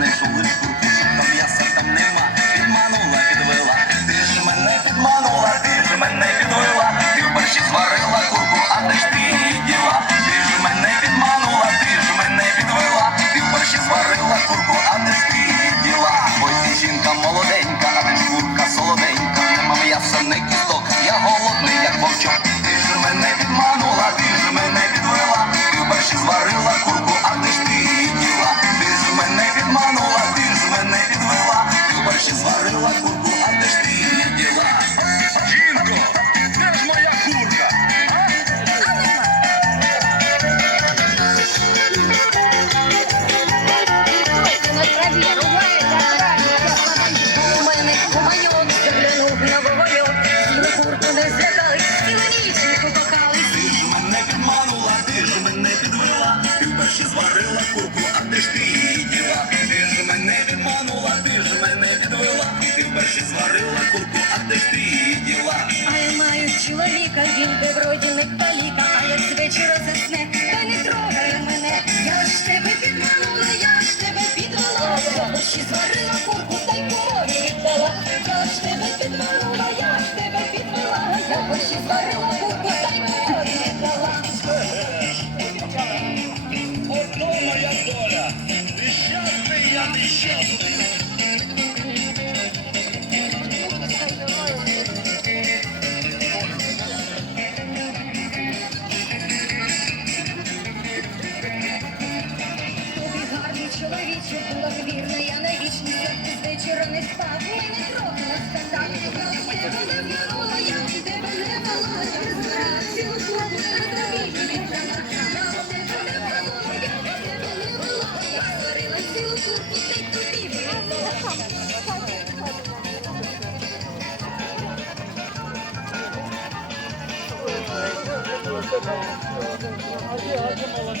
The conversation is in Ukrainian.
Next мене підвела, ти вперше зварила курку, а де ж ти її діла? Ти ж мене підманула, ти ж мене підвела, ти вперше зварила курку, а де ж ти її діла? А я маю чоловіка, він би вроді не каліка, а як з вечора засне, то не трогає мене. Я ж тебе підманула, я ж тебе підвела, ще зварила курку, та й корові віддала. Я ж тебе підманула, я ж тебе підвела, я ще зварила курку, та й корові віддала. Вечора не спав, мене трохи на скандал. Я в тебе не вірила, я Hadi hadi mola